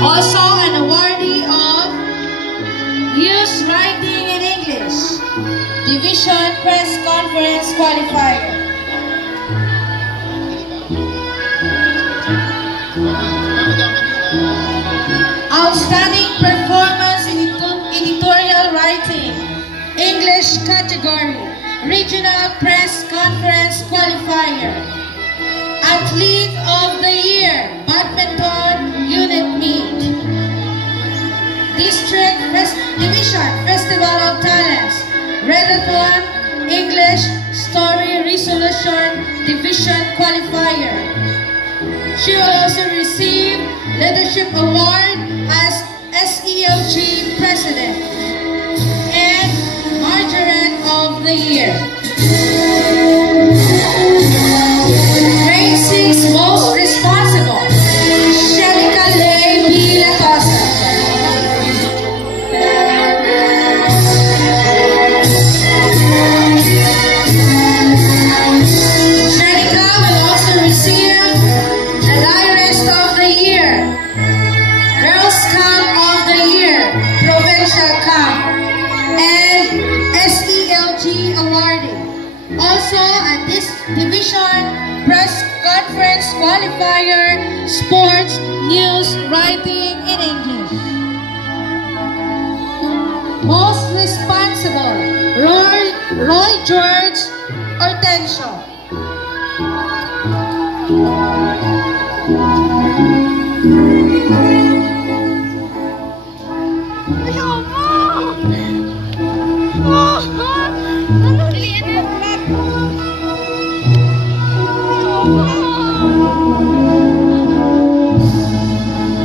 Also an awardee of News Writing in English, Division Press Conference Qualifier. Outstanding Performance in Editorial Writing, English category, Regional Press Conference Qualifier. Athlete of the Year, Badminton Unit Meet. District Division Festival of Talents, Readathon English Story Resolution Division Qualifier. She will also receive Leadership Award as SELG President and Margarette of the Year. Grade 6 Most Responsible, Shelica Lay B. Latosa. Shelica will also receive the Diarist of the Year, Girl Scout of the Year, Provincial Camp, and SELG Awarding. Also at this division, Press Conference Qualifier, Sports News Writing in English. Most Responsible, Roy George Hortensio.